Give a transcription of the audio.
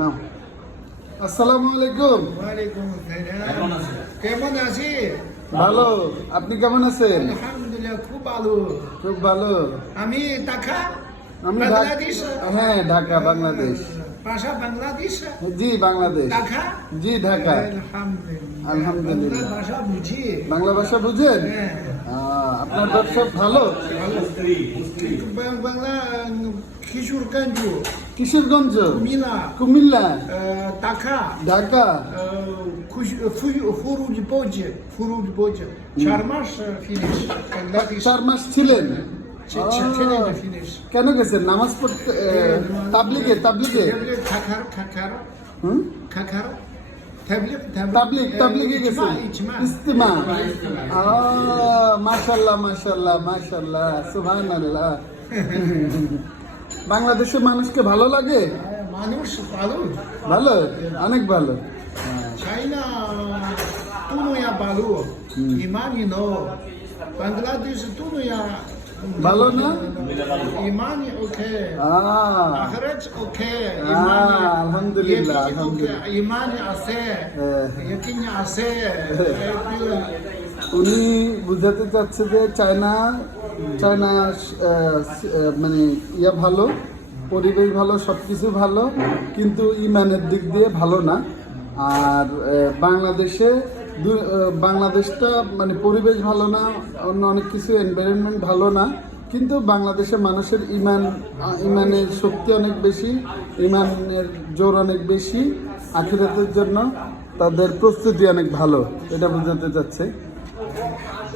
নাও। আসসালামু আলাইকুম। ওয়ালাইকুম আসসালাম। কেমন আছি? ভালো, আপনি কেমন আছেন? আলহামদুলিল্লাহ, খুব ভালো। খুব ভালো। আমি ঢাকা, আমি বাংলাদেশ। হ্যাঁ, ঢাকা, বাংলাদেশ। ভাষা বাংলাদেশ। জি, বাংলাদেশ। ঢাকা। জি, ঢাকা। আলহামদুলিল্লাহ। আলহামদুলিল্লাহ। বাংলা ভাষা বুঝি। বাংলা ভাষা বুঝেন? হ্যাঁ। আপনার ব্যবসা ভালো? বাংলা কিশোরগঞ্জ, কিশোরগঞ্জ, কুমিল্লা, কুমিল্লা, ঢাকা, ঢাকা, ফুরুজবোজ 4 মাস ফিনিশ। বাংলাদেশ 4 মাস ছিলেন? ফিনিশ। কেন গেছেন? নামাজ পড়তে? তাবলিগে? খাখার তাবলিগে গেছেন? ইস্তিমা। মাশাআল্লাহ, মাশাআল্লাহ, মাশাআল্লাহ, সুবহানাল্লাহ। বাংলাদেশের মানুষকে ভালো লাগে? মানুষ ভালো, ভালো, অনেক ভালো। চাইনা তুনুয়া ভালো, ইমানি নো। বাংলাদেশ তুনুয়া ভালো না? ইমানি ওকে, আখরাত ওকে, আলহামদুলিল্লাহ, আলহামদুলিল্লাহ। ইমানি আছে, ইয়াকিন আছে। উনি বুঝাতে চাচ্ছে যে চায়না মানে ভালো, পরিবেশ ভালো, সবকিছু ভালো, কিন্তু ইমানের দিক দিয়ে ভালো না। আর বাংলাদেশটা মানে পরিবেশ ভালো না, অন্য অনেক কিছু এনভায়রনমেন্ট ভালো না, কিন্তু বাংলাদেশের মানুষের ইমানের শক্তি অনেক বেশি, ইমানের জোর অনেক বেশি, আখিরাতের জন্য তাদের প্রস্তুতি অনেক ভালো, এটা বোঝাতে চাচ্ছে।